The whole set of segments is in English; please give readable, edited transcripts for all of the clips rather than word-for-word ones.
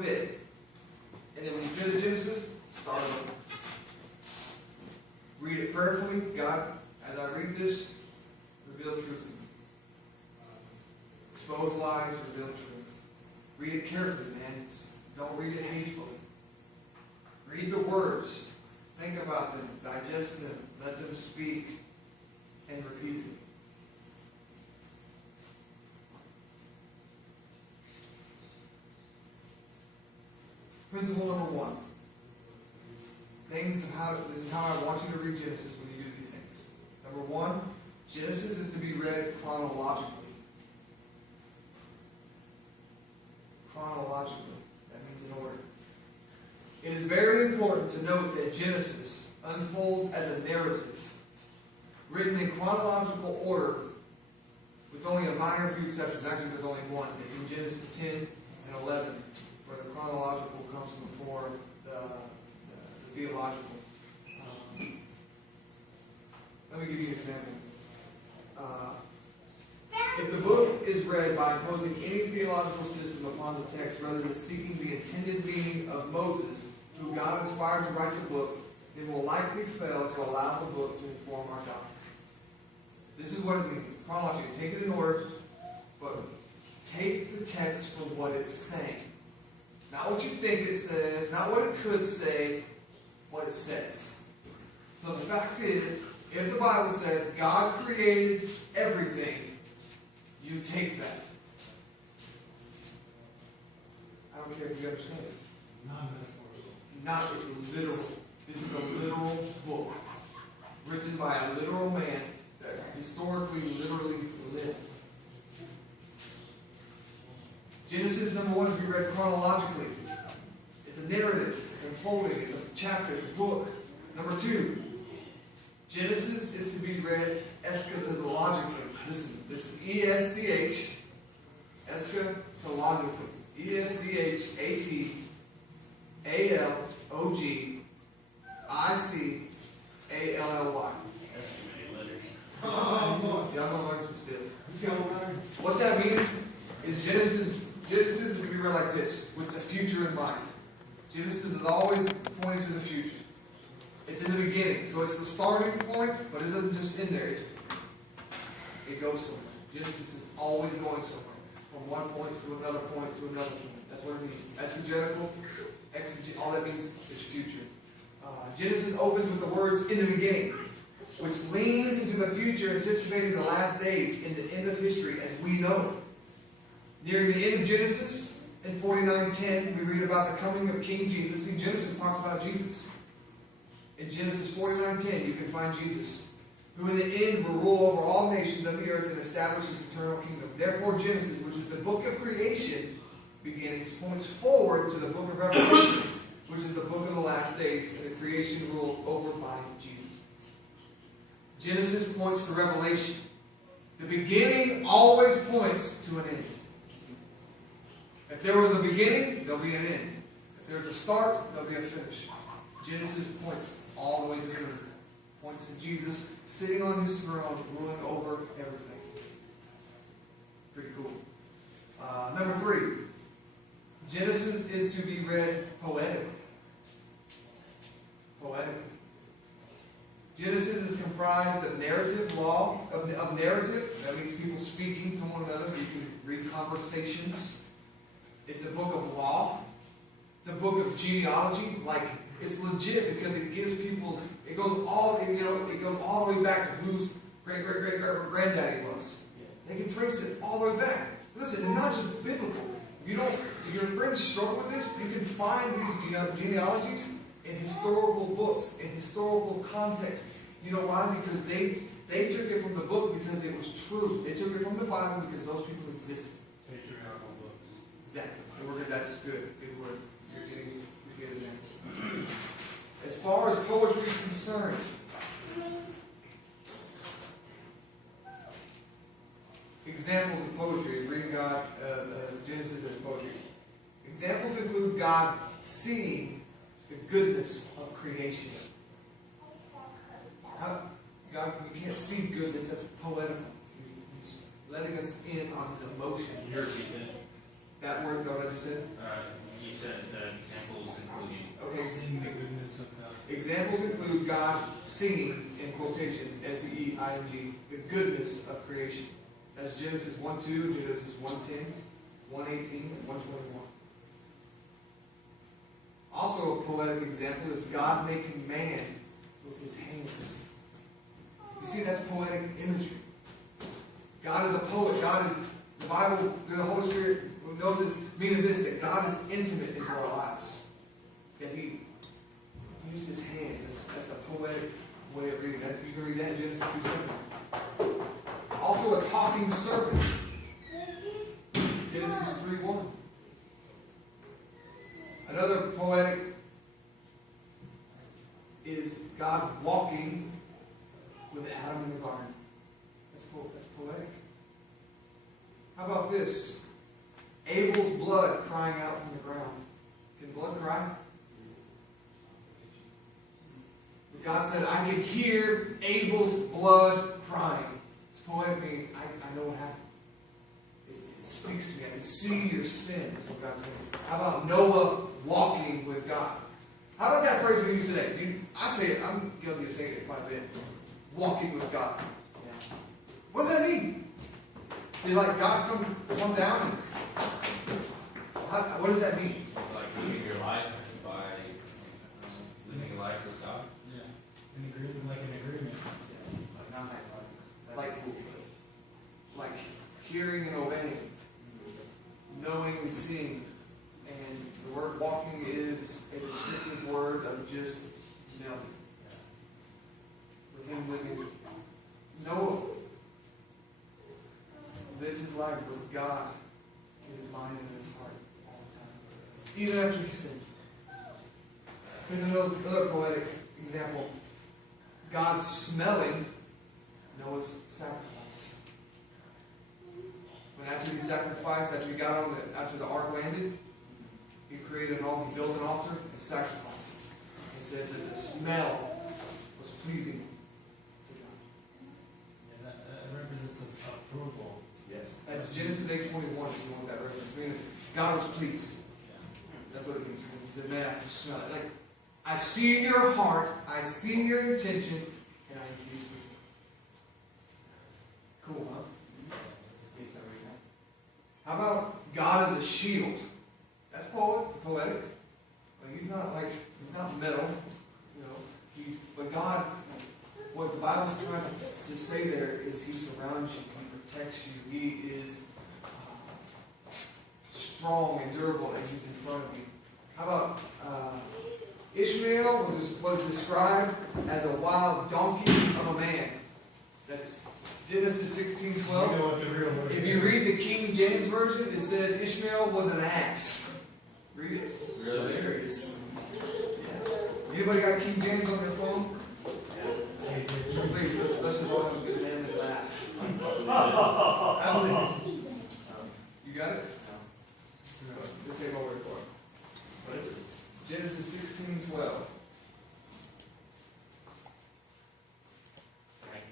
bit. And then when you finish Genesis, start over. Read it prayerfully. God, as I read this, reveal truth to me. Expose lies, reveal truth. Read it carefully, man. Don't read it hastily. Read the words. Think about them. Digest them. Let them speak. And repeat it. Principle number 1. This is how I want you to read Genesis when you do these things. Number 1, Genesis is to be read chronologically. Chronologically. That means in order. It is very important to note that Genesis unfolds as a narrative, written in chronological order, with only a minor few exceptions. Actually, there's only one. It's in Genesis 10 and 11, where the chronological comes before the theological. Let me give you an example. If the book is read by imposing any theological system upon the text rather than seeking the intended meaning of Moses, who God inspired to write the book, it will likely fail to allow the book to inform our doctrine. This is what it means. Chronologically, take it in order, but take the text for what it's saying. Not what you think it says, not what it could say, what it says. So the fact is, if the Bible says God created everything, you take that. I don't care if you understand it. Not it's literal. This is a literal book written by a literal man that historically, literally lived. Genesis, number 1, is to be read chronologically. It's a narrative. It's unfolding. It's a chapter. It's a book. Number 2, Genesis is to be read eschatologically. Listen, this is E-S-C-H, eschatologically. E-S-C-H-A-T-A-L-O-G-I-C-A-L-L-Y. Y'all gonna learn some stuff. What that means is Genesis is to be read like this, with the future in mind. Genesis is always pointing to the future. It's in the beginning, so it's the starting point, but it isn't just in there. It goes somewhere. Genesis is always going somewhere, from one point to another point to another point. That's what it means. Exegetical, all that means is future. Genesis opens with the words "in the beginning," which leans into the future, anticipating the last days in the end of history as we know it. Nearing the end of Genesis, in 49:10, we read about the coming of King Jesus. See, Genesis talks about Jesus. In Genesis 49:10, you can find Jesus, who in the end will rule over all nations of the earth and establish his eternal kingdom. Therefore, Genesis, which is the book of creation beginnings, points forward to the book of Revelation, which is the book of the last days and the creation ruled over by Jesus. Genesis points to Revelation. The beginning always points to an end. If there was a beginning, there'll be an end. If there's a start, there'll be a finish. Genesis points all the way to the end. Points to Jesus sitting on his throne, ruling over everything. Pretty cool. Number 3. Genesis is to be read poetically. Poetically. Genesis is comprised of narrative law, of narrative. That means people speaking to one another. You can read conversations. It's a book of law. The book of genealogy, like it's legit because it gives people. It goes all the way back to whose great-great-great-granddaddy was. They can trace it all the way back. Listen, it's not just biblical. If your friends struggle with this, you can find these genealogies in historical books, in historical context. You know why? Because they took it from the book because it was true. They took it from the Bible because those people existed. Patriarchal books. Exactly. That's good. Good word. You're getting there. As far as poetry is concerned, examples of poetry, reading God, Genesis as poetry. Examples include God seeing the goodness of creation. God, we can't see goodness, that's poetical. He's letting us in on his emotion. You heard me say. That word, God, I just said? You said examples including. Okay. Seeing the goodness of God. Examples include God singing, in quotation, S-E-E-I-N-G, the goodness of creation. That's Genesis 1:2, Genesis 1:10, 1:18, and 1:21. Also a poetic example is God making man with his hands. You see, that's poetic imagery. God is a poet. God is, the Bible, through the Holy Spirit, knows the meaning of this, that God is intimate into our lives. That he used his hands. That's a poetic way of reading that. You can read that in Genesis 2:7. Also a talking serpent. Genesis 3:1. Another poetic is God walking with Adam in the garden. That's poetic. How about this? Abel's blood crying out from the ground. Can blood cry? God said, I can hear Abel's blood crying. It's poetic, meaning I know what happened. It speaks to me. I can see your sin, is what God said. How about Noah walking with God? How about that phrase we use today? I say it, I'm guilty of saying it quite a bit. Walking with God. What does that mean? Did God come down and what does that mean? It's like living your life by living a life with God. Yeah. An agreement, like an agreement. Like hearing and obeying, knowing and seeing. And the word walking is a descriptive word of just knowing. With him living. Noah lives his life with God in his mind and in his heart all the time. Even after he sinned. Here's another poetic example. God smelling Noah's sacrifice. When after he sacrificed, after the ark landed, he created he built an altar and sacrificed. He said that the smell was pleasing to God. Yeah, that represents approval. Yes. That's Genesis 8:21 if you want that reference. Meaning God was pleased. That's what it means. He said, man, I can smell it. Like, I see your heart, I see your intention, and I am pleased with you. Cool, huh? How about God as a shield? That's poetic. Like he's not metal, but God, what the Bible's trying to say there is he surrounds you, he protects you, he is strong and durable, and he's in front of you. How about Ishmael was described as a wild donkey of a man. That's Genesis 16:12. You know what the real word If you read the King James Version, it says Ishmael was an ass. Read it. Really? There it is. Yeah. Anybody got King James on their phone? Please, let's just all have a good man that laughs. You got it? No. Just take my word for it. What is it? Genesis 16:12.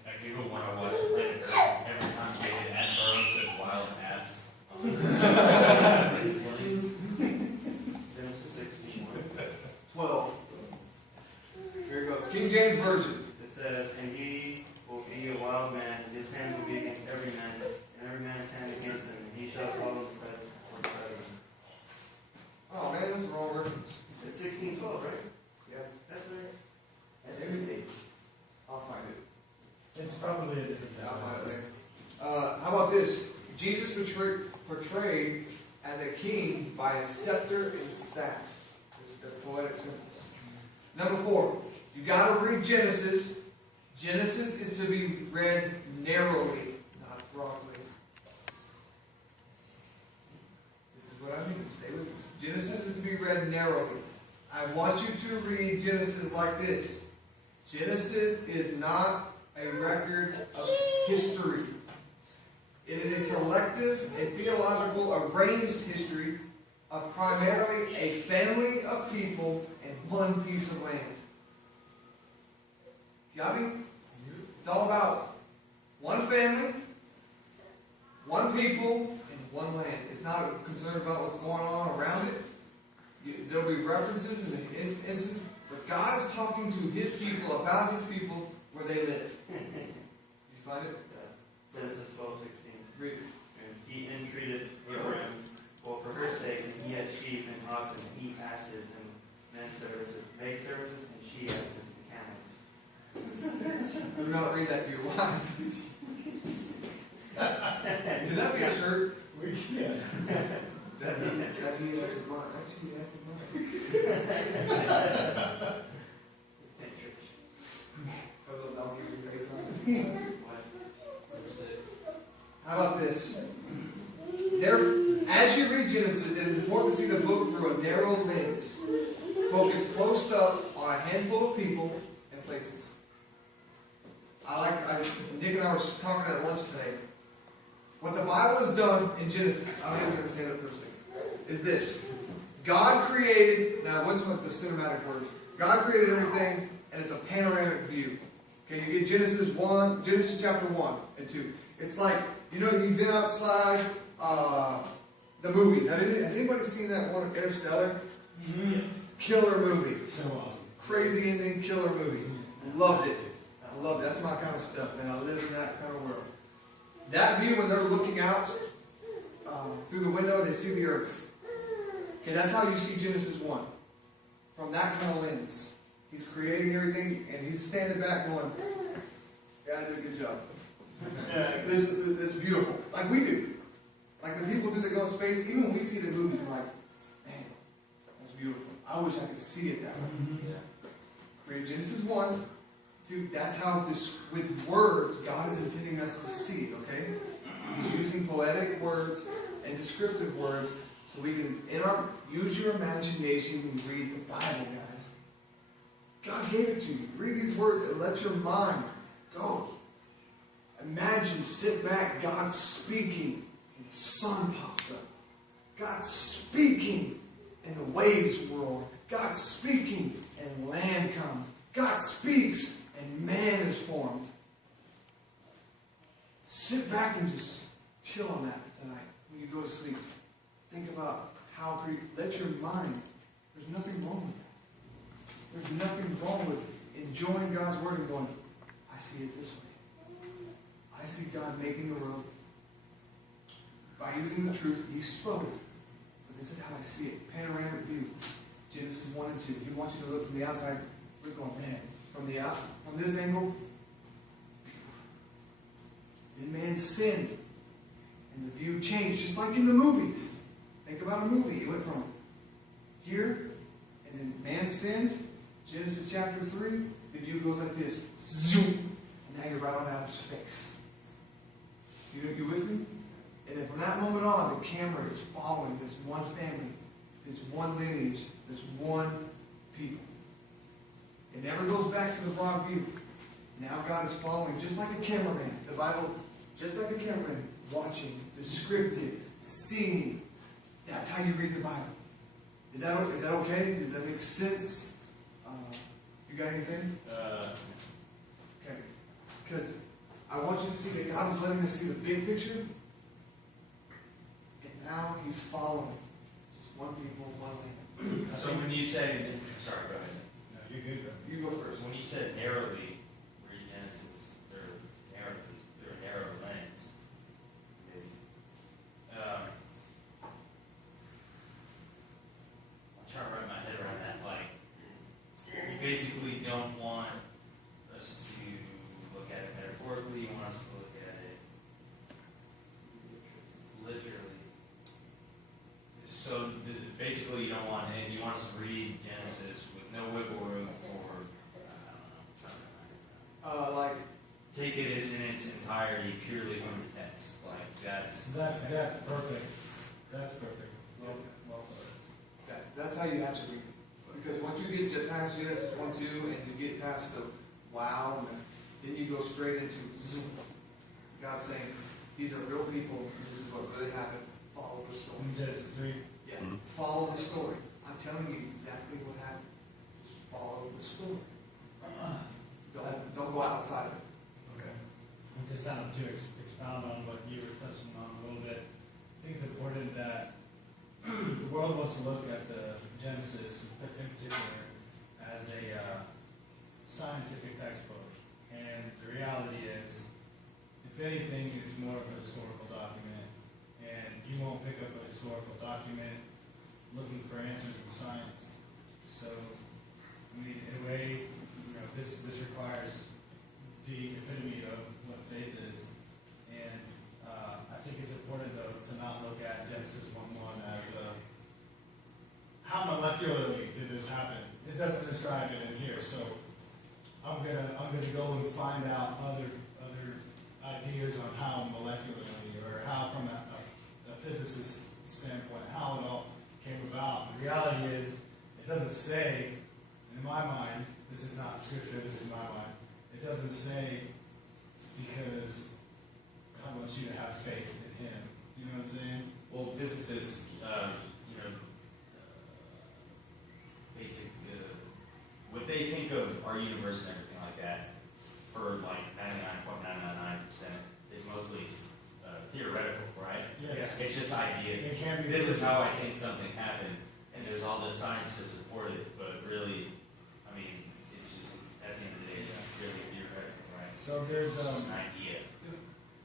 I giggle when I watch Planet Earth every time David Attenborough says wild ass. Genesis 12. Here it goes. King James Version. It says, and he will be a wild man, and his hand will be against every man, and every man's hand against him, and he shall follow the predator. Oh man, that's the wrong reference. It said 16:12, right? Yeah. That's right. That's Maybe. it. I'll find it. It's probably a different I'll find it later. How about this? Jesus portrayed as a king by a scepter and staff. They're poetic symbols. Number 4, you got to read Genesis. Genesis is to be read narrowly, not broadly. This is what I mean. Stay with me. Genesis is to be read narrowly. I want you to read Genesis like this. Genesis is not a record of history. It is a selective and theological arranged history of primarily a family of people and one piece of land. Got me? It's all about one family, one people, and one land. It's not concerned about what's going on around it. references and instances where God is talking to His people, about His people, where they live. You find it? Genesis 12:16. Read it. And he entreated Abraham, well, for her sake, and he had sheep and oxen, and he asses, and men services, maid services, and she asses, and camels. Do not read that to your wife, please. Can that be a shirt? Yeah. That he is mine. Actually, that's mine. A little donkey with your face on it. How about this? As you read Genesis, it is important to see the book through a narrow lens, focused close up on a handful of people and places. Nick and I were talking at lunch today. What the Bible has done in Genesis, I'm even going to stand up for a second, is this. God created, now what's the cinematic word? God created everything, and it's a panoramic view. Okay, you get Genesis chapter 1 and 2. It's like, you've been outside the movies. Has anybody seen that one, Interstellar? Yes. Killer movie. So awesome. Crazy ending, killer movie. Loved it. I love it. That's my kind of stuff, man. I live in that kind of world. That view when they're looking out through the window, they see the earth. Okay, that's how you see Genesis 1. From that kind of lens. He's creating everything, and he's standing back going, "Yeah, I did a good job. This is beautiful." Like we do. Like the people do that go in space, even when we see it in movies, we're like, "Man, that's beautiful. I wish I could see it that way." Create Genesis 1. Dude, that's how this, with words, God is intending us to see it, okay? He's using poetic words and descriptive words so we can, use your imagination when you read the Bible, guys. God gave it to you. Read these words and let your mind go. Imagine, sit back, God speaking, and the sun pops up. God speaking, and the waves roar. God speaking, and land comes. God speaks, and man is formed. Sit back and just chill on that tonight when you go to sleep. Think about let your mind, there's nothing wrong with that. There's nothing wrong with enjoying God's word and going, I see it this way. I see God making the world. By using the truth, He spoke it. But this is how I see it. Panoramic view. Genesis 1 and 2. He wants you to look from the outside. We're going, man, from this angle, then man sinned. And the view changed, just like in the movies. Think about a movie. It went from here, and then man sinned. Genesis chapter 3, the view goes like this. Zoom. And now you're right on Adam's face. You with me? And then from that moment on, the camera is following this one family, this one lineage, this one people. It never goes back to the broad view. Now God is following, just like a cameraman. The Bible, just like a cameraman, watching, descriptive, seeing. That's how you read the Bible. Is that okay? Does that make sense? You got anything? Okay. Because I want you to see that God is letting us see the big picture. And now He's following. Just one people, one land. So when you say, sorry, go ahead. No, you're good, bro. You go first. When you said narrowly, read Genesis, they're a narrow lens. Maybe. I'm trying to wrap my head around that. Like, you basically don't want us to look at it metaphorically. You want us to look at it literally. So basically, you don't want, and you want us to read Genesis with no wiggle room for, I don't know, trying to Like, take it in its entirety purely from the text. Like that's perfect. That's perfect. Well put. that's how you have to read it. Because once you get past Genesis 1, 2, and you get past the wow, and then you go straight into zoom. God saying, these are real people, and this is what really happened. Follow the story. In Genesis 3. Yeah, follow the story. I'm telling you exactly what happened. Just follow the story. Don't go outside of it. Okay. And just kind of to expound on what you were touching on a little bit, I think it's important that the world wants to look at the Genesis in particular as a scientific textbook. And the reality is, if anything, it's more of a historical document. And you won't pick up a historical document looking for answers in science. So, I mean, in a way, this requires the epitome of what faith is. And I think it's important, though, to not look at Genesis 1:1 as how molecularly did this happen? It doesn't describe it in here, so I'm gonna go and find out other ideas on how molecularly, or how from a physicist's standpoint, how it all came about. The reality is, it doesn't say, in my mind, this is not scripture, this is my mind, it doesn't say because God wants you to have faith in Him. You know what I'm saying? Well, physicists, basic, what they think of our universe and everything like that, for like 99.999%, is mostly theoretical, right? Yes. It's just ideas. It can be. This is how I think something happened, and there's all this science to support it, but really, I mean, it's just, at the end of the day, it's really theoretical, right? So there's It's just an idea.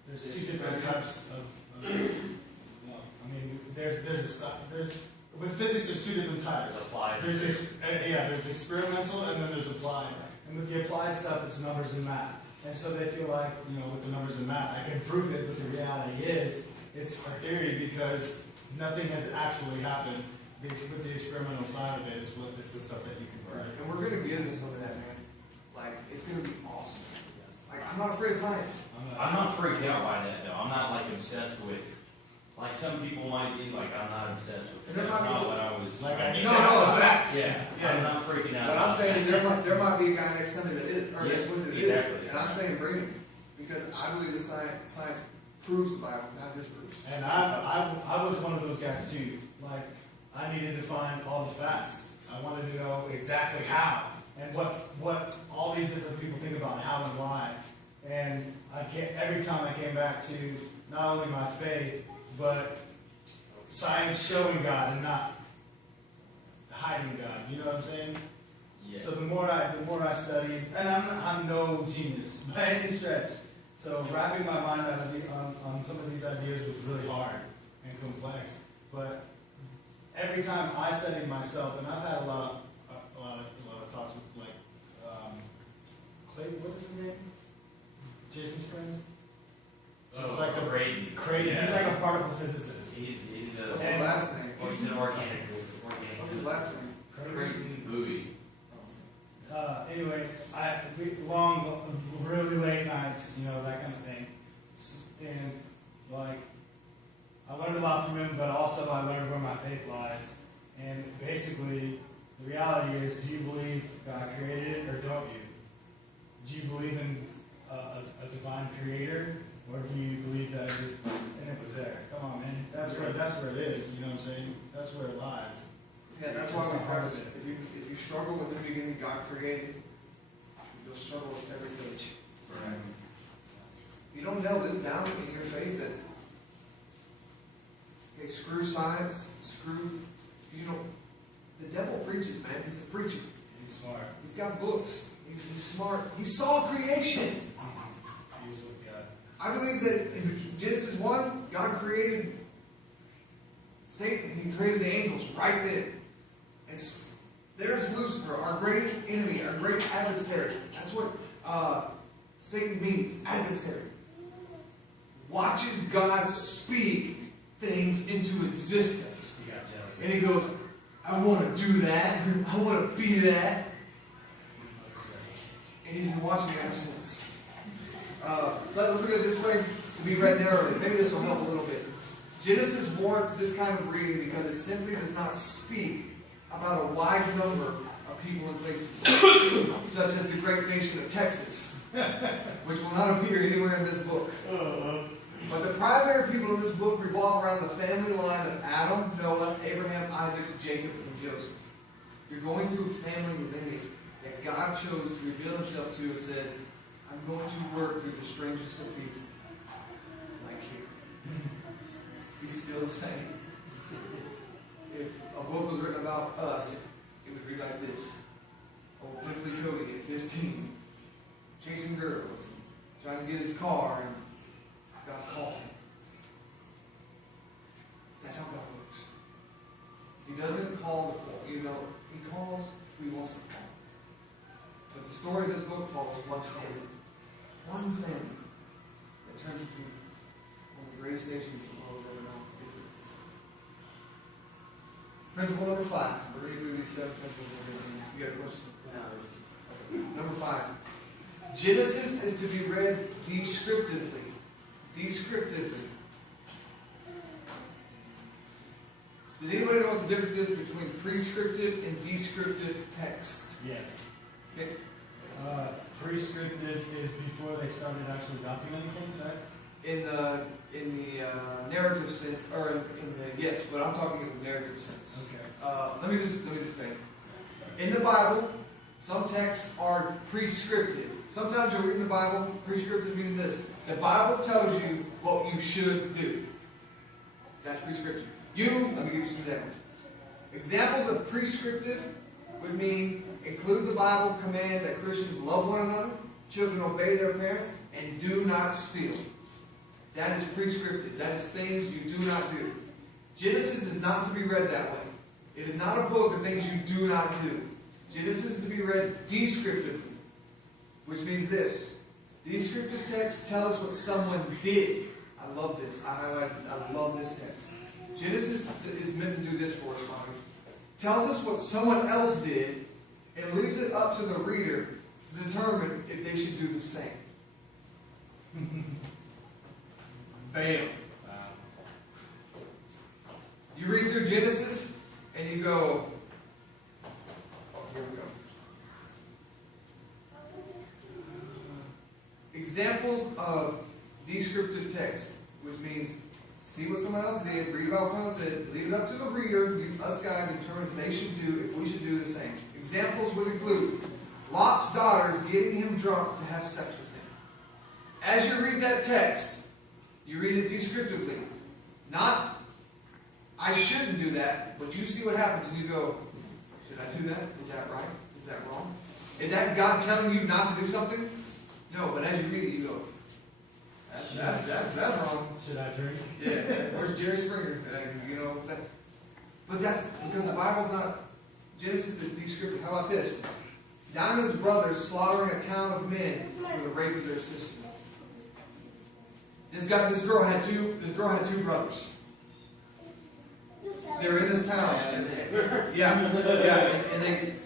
There's two different types of well, I mean, there's with physics there's two different types. It's applied. There's there's experimental and then there's applied. And with the applied stuff, it's numbers and math. And so they feel like, with the numbers and math, I can prove it, but the reality is, it's a theory because nothing has actually happened. With the experimental side of it is the stuff that you can prove. And we're gonna get into some of that, man. Like, it's gonna be awesome. Like, I'm not afraid of science. I'm not freaked out by that though. I'm not like obsessed with, like some people might be like, I'm not obsessed with. And there That's might be not some- what I was. Like, trying to I get know at. those facts. Yeah, I'm not freaking out. But I'm about saying that. there might be a guy next Sunday that is, or next Wednesday that is. Exactly. And I'm saying bring him. Because I believe the science proves the Bible, not disproves. And I was one of those guys too. Like, I needed to find all the facts. I wanted to know exactly how and what all these different people think about how and why. And every time I came back to not only my faith, but science showing God and not hiding God. You know what I'm saying? Yeah. So the more I studied, and I'm no genius by any stretch. So wrapping my mind around on some of these ideas was really hard and complex. But every time I studied myself, and I've had a lot of talks with Clay. What is his name? Jason's friend. Oh, like a Creighton. Creighton. Yeah. He's like a particle physicist. He's a. What's his last name? He's an organic. What's his last name? Creighton Bowie. Anyway, long, really late nights, that kind of thing. And, I learned a lot from him, but also I learned where my faith lies. And basically, the reality is, do you believe God created it, or don't you? Do you believe in a divine creator, or do you believe that it was there? Come on, man. That's where it is, you know what I'm saying? That's where it lies. Yeah, that's why we preface it. If you struggle with the beginning God created, you'll struggle with every page. Right. You don't nail this down in your faith, that screw science, the devil preaches, man. He's a preacher. He's smart. He's got books. He's smart. He saw creation. He was with God. I believe that in Genesis 1, God created Satan. He created the angels right there. And there's Lucifer, our great enemy, our great adversary. That's what Satan means, adversary. Watches God speak things into existence. He got jelly. And he goes, I want to do that. I want to be that. And he's been watching it ever since. Let's look at it this way, to be read narrowly. Maybe this will help a little bit. Genesis warrants this kind of reading because it simply does not speak about a wide number of people and places, such as the great nation of Texas, which will not appear anywhere in this book. But the primary people in this book revolve around the family line of Adam, Noah, Abraham, Isaac, Jacob, and Joseph. You're going through a family lineage that God chose to reveal himself to and said, I'm going to work through the strangest of people, like you. He's still the same. if a book was written about us, it would read like this. Old Pimply Cody at 15, chasing girls, trying to get his car, and God called him. That's how God works. He doesn't call he calls who he wants to call. But the story of this book follows one family. One family that turns into one of the greatest nations the world has ever known. Principle number 5. We're going to do these 7 principles. You got a question? Number 5. Genesis is to be read descriptively. Descriptively. Does anybody know what the difference is between prescriptive and descriptive text? Yes. Okay. Prescriptive is before they started actually documenting things, right? In the narrative sense, or yes, but I'm talking in the narrative sense. Okay. Let me just think. In the Bible, some texts are prescriptive. Sometimes you'll read the Bible, prescriptive meaning this. The Bible tells you what you should do. That's prescriptive. Let me give you some examples. Examples of prescriptive would mean include the Bible command that Christians love one another, children obey their parents, and do not steal. That is prescriptive. That is things you do not do. Genesis is not to be read that way. It is not a book of things you do not do. Genesis is to be read descriptively, which means this. Descriptive texts tell us what someone did. I love this. I love this text. Genesis is meant to do this for us, Father. Tells us what someone else did and leaves it up to the reader to determine if they should do the same. Bam. Wow. You read through Genesis and you go, oh, here we go. Examples of descriptive text, which means see what someone else did, read about what someone else did, leave it up to the reader, us guys, to determine if they should do, if we should do the same. Examples would include Lot's daughters getting him drunk to have sex with him. As you read that text, you read it descriptively. Not, I shouldn't do that, but you see what happens and you go, should I do that? Is that right? Is that wrong? Is that God telling you not to do something? No, but as you read it, you go, that's wrong. Should I drink? Yeah, where's Jerry Springer? But that's because the Bible's not, Genesis is descriptive. How about this? Dinah's brothers slaughtering a town of men for the rape of their sister. This girl had two brothers. They were in this town.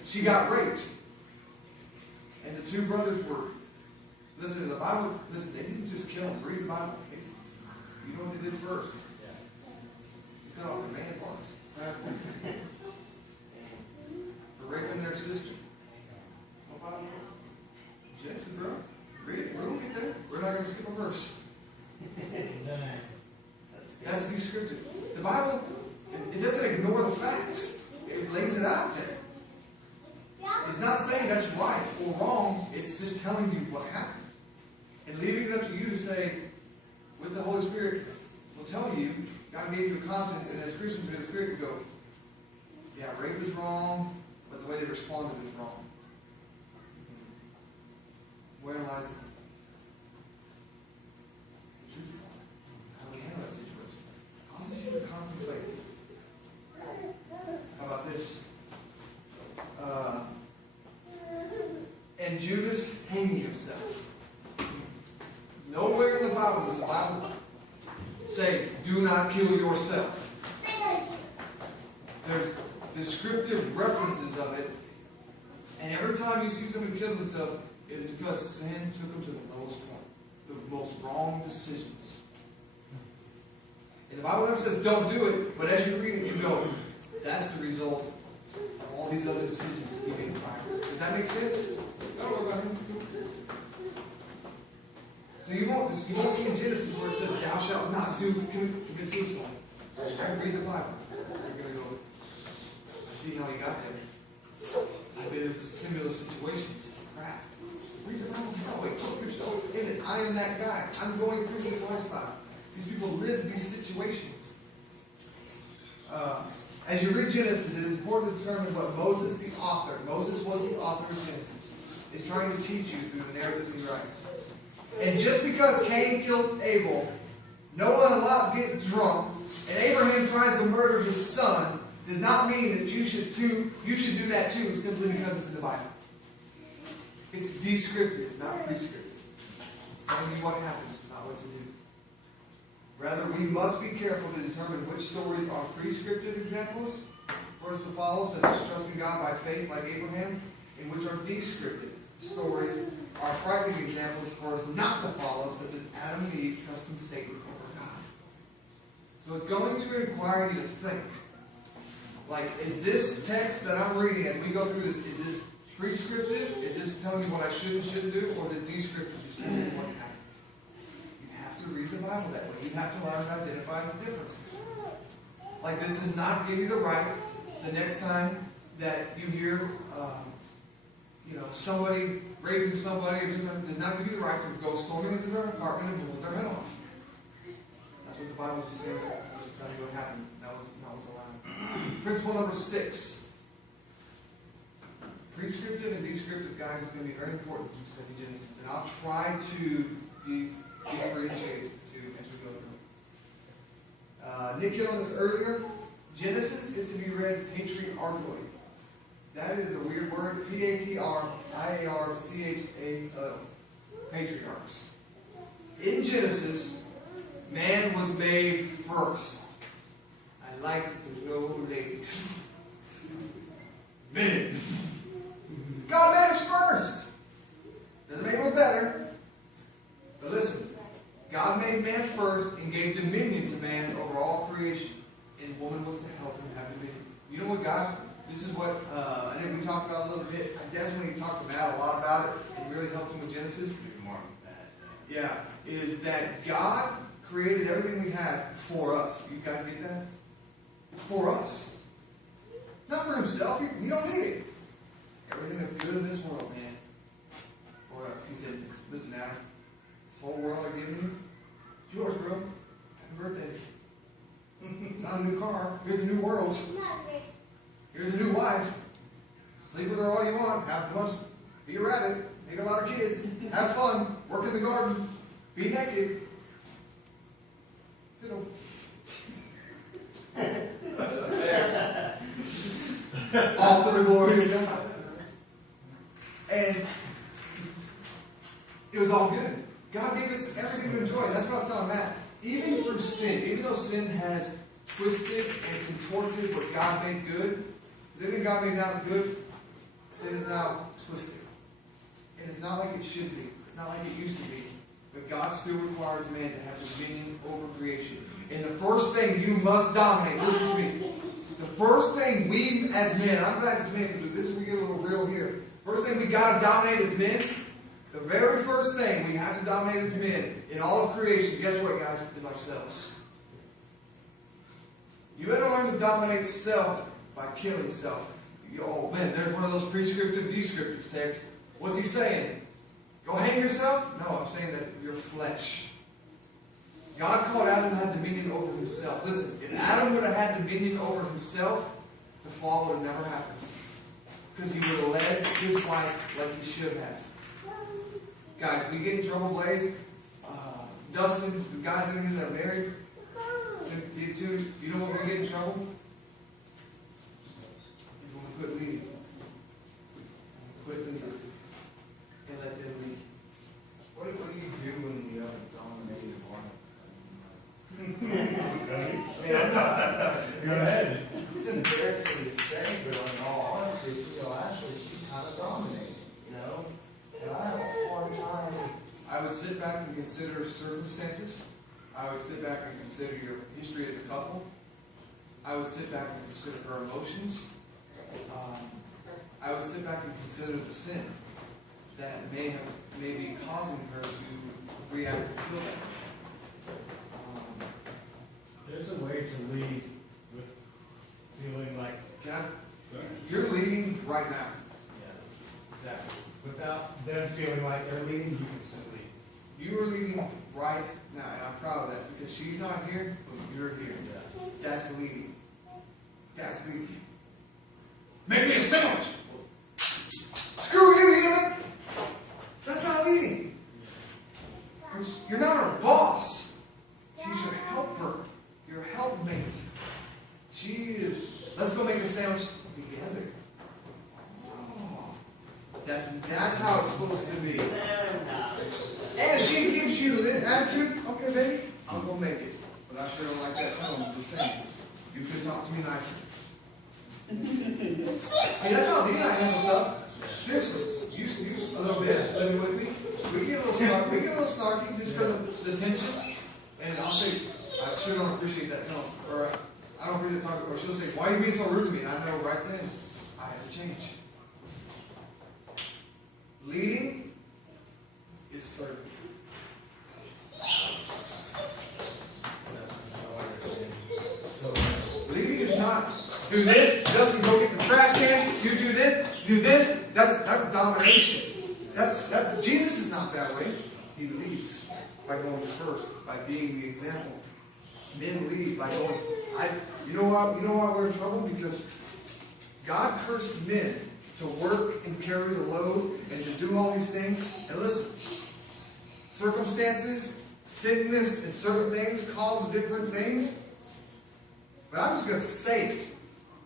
She got raped. And the two brothers were, listen to the Bible, they didn't just kill them. Read the Bible. You know what they did first? They cut off their man parts. For raping their sister. Genesis, bro. Read it. We're going to get there. We're not going to skip a verse. That's descriptive. The Bible, it doesn't ignore the facts. It lays it out there. It's not saying that's right or wrong. It's just telling you what happened. And leaving it up to you to say, with the Holy Spirit, will tell you, God gave you a confidence, and as Christians, the Spirit can go, yeah, rape is wrong, but the way they responded is wrong. Where lies the truth about it? How do we handle that situation? Causes you to contemplate. How about this? And Judas hanging himself. Nowhere in the Bible does the Bible say, do not kill yourself. There's descriptive references of it, and every time you see someone kill themselves, it's because sin took them to the lowest point, the most wrong decisions. And the Bible never says don't do it, but as you read it, you go, that's the result of all these other decisions you made prior. Does that make sense? Don't worry about him. So you won't see in Genesis where it says, thou shalt not commit suicide. Read the Bible. You're going to go, see how he got there. I've been in similar situations. Crap. Read the Bible. No, wait, look, in it. I am that guy. I'm going through this lifestyle. These people live these situations. As you read Genesis, it is important to determine what Moses was the author of Genesis, is trying to teach you through the narratives he writes. And just because Cain killed Abel, Noah and Lot get drunk, and Abraham tries to murder his son, does not mean that you should do that too, simply because it's in the Bible. It's descriptive, not prescriptive. It's telling you what happens, not what to do. Rather, we must be careful to determine which stories are prescriptive examples for us to follow, such as trusting God by faith like Abraham, and which are descriptive stories are frightening examples for us not to follow, such as Adam and Eve trusting Satan over God. So it's going to require you to think. Like, is this text that I'm reading as we go through this, is this prescriptive? Is this telling me what I should and shouldn't do? Or is it descriptive? Just telling me what happened. You have to read the Bible that way. You have to learn to identify the differences. Like, this does not give you the right the next time that you hear somebody raping somebody, or does not give you the right to go storming into their apartment and blow their head off. That's what the Bible is saying. That's tell you what happened. That was not what's allowed. Principle number 6. Prescriptive and descriptive, guys, is going to be very important when you study Genesis. And I'll try to differentiate the two as we go through. Nick hit on this earlier. Genesis is to be read patriarchally. That is a weird word. Patriarchal. Patriarchs. In Genesis, man was made first. I like to know ladies. Men. God made us first. Doesn't make it no better. But listen, God made man first and gave dominion to man over all creation. And woman was to help him have dominion. You know what God... This is what I think we talked about a little bit. I definitely talked to Matt a lot about it and really helped him with Genesis. More that. Yeah, is that God created everything we have for us. You guys get that? For us. Not for himself. He don't need it. Everything that's good in this world, man. For us. He said, listen, Adam, this whole world I've given you, it's yours, bro. Happy birthday. It's not a new car. Here's a new world. Here's a new wife. Sleep with her all you want. Have a bunch. Be a rabbit. Make a lot of kids. Have fun. Work in the garden. Be naked. You know. All to the glory of God. And it was all good. God gave us everything to enjoy. That's what I was telling Matt. Even through sin, even though sin has twisted and contorted what God made good, because everything God made now good, sin is now twisted. And it's not like it should be. It's not like it used to be. But God still requires man to have dominion over creation. And the first thing you must dominate, listen to me. The first thing we as men, I'm glad it's men, because this is where we get a little real here. First thing we got to dominate as men, the very first thing we have to dominate as men in all of creation, guess what, guys? Is ourselves. You better learn to dominate self by killing self. Oh man, there's one of those prescriptive, descriptive texts. What's he saying? Go hang yourself? No, I'm saying that your flesh. God called Adam to have dominion over himself. Listen, if Adam would have had dominion over himself, the fall would have never happened. Because he would have led his life like he should have. Guys, we get in trouble, Blaze. Dustin, the guys in here that are married, you know what we get in trouble? Is when we quit leading. Quit leading. And let them lead. What do you do when you have a dominated wife? Go ahead. It's embarrassing to say, but in all honesty, actually, she kind of dominated, And I have a hard time. I would sit back and consider circumstances. I would sit back and consider your history as a couple. I would sit back and consider her emotions. I would sit back and consider the sin that may be causing her to react and feel that. There's a way to lead with feeling like, You're leading right now. yeah, exactly. Without them feeling like they're leading, you can still lead. You are leading right now, and I'm proud of that because she's not here, but you're here. Yeah. That's leading. That's leading. Make me a sandwich. Screw you, eat it. That's not leading. You're not her boss. She's your helper, your helpmate. She is. Let's go make a sandwich together. Oh, that's how it's supposed to be. And she gives you the attitude. Okay, baby, I'll go make it. But I sure don't like that tone. Just saying. You could talk to me nicer. Hey, that's how Dina handles stuff. Seriously, you a little bit, living with me. We get a little snarky just because of the tension. And I'll say, I sure don't appreciate that tone. Or I don't appreciate the talk. Or she'll say, why are you being so rude to me? And I know right then, I have to change. Leading is serving. Leading is not do this, Justin, go get the trash can, you do this, that's domination. That's Jesus is not that way. He leads by going first, by being the example. Men lead by going, you know why we're in trouble? Because God cursed men to work and carry the load and to do all these things. And listen, circumstances, sickness, and certain things cause different things. But I'm just going to say it.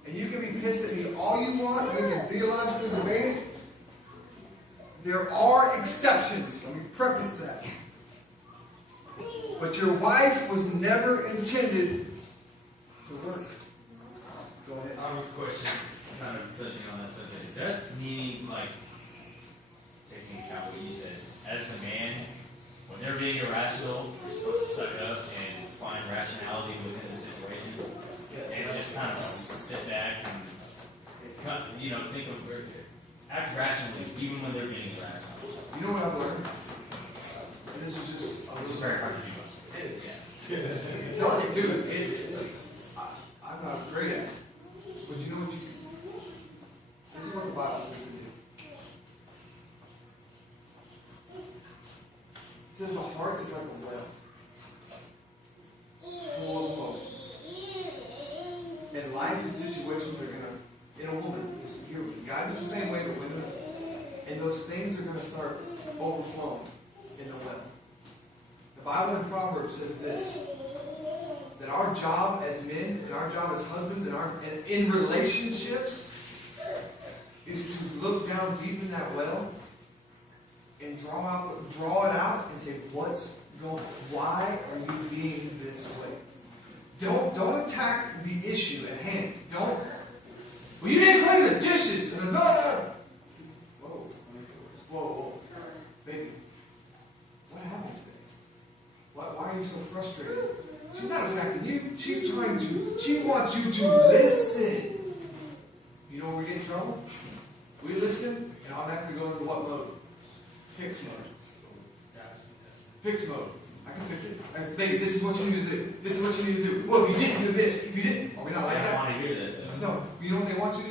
And you can be pissed at me all you want. We can theologically debate it. There are exceptions. Let me preface that. But your wife was never intended to work. Go ahead. I have a question, kind of touching on that subject. Is that meaning, like, taking account what you said, as a man, when they're being irrational, you're supposed to suck up and find rationality within the situation, and just kind of sit back and, think of, act rationally, even when they're being irrational. You know what I've learned? And this is just... This is very hard to do. No, dude, I'm not great at it. But you know what you do? This is what the Bible says to do. It says the heart is like a well, full of emotions. And life and situations are going to, in a woman, just hear me. Guys are the same way, but women, and those things are going to start overflowing in the well. The Bible in Proverbs says this, that our job as men, and our job as husbands, and in relationships, is to look down deep in that well and draw it out and say, what's going on? Why are you being this way? Don't attack the issue at hand. Well, you didn't clean the dishes, and Whoa. Baby, what happened today? Why are you so frustrated? She's not attacking you. She wants you to listen. You know where we get in trouble? We listen, and automatically go into what mode? Fix mode. Fix mode. I can fix it. Baby, this is what you need to do. This is what you need to do. Well, if you didn't do this, if you didn't, are we not like that? I want to hear that, though. No. You know what they want you to do?